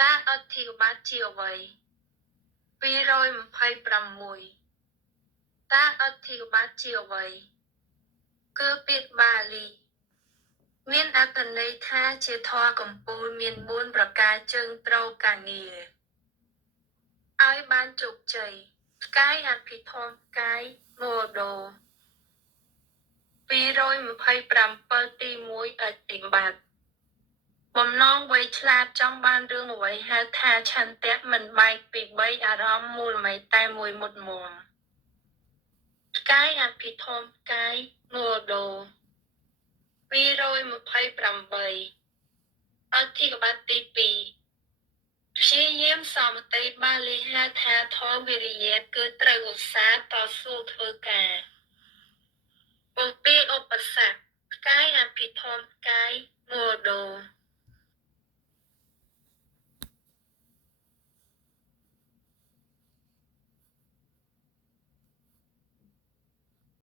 តាអធិកបាតជាអ្វី226តាអធិកបាតជាអ្វីគឺពាក្យបាលីមានអត្ថន័យថាជាធម៌កំពូលមាន4ប្រការជើងត្រូវការងារឲ្យបានជោគជ័យផ្កាយអភិធម្មផ្កាយមោដោ227ទី1អធិកបាតបំណងវៃឆ្លាតចង់បានរឿងអ្វីហៅថាឆន្ទៈមិនបែកពី3អារម្មណ៍មូលមីតែមួយមុតមាំផ្កាយអភិធម្មផ្កាយមោដោ228អធិកបាតទី2ព្យាយាមសមតីបាលីហៅថាធម៌វិរិយៈគឺត្រូវឧស្សាហ៍តស៊ូធ្វើការ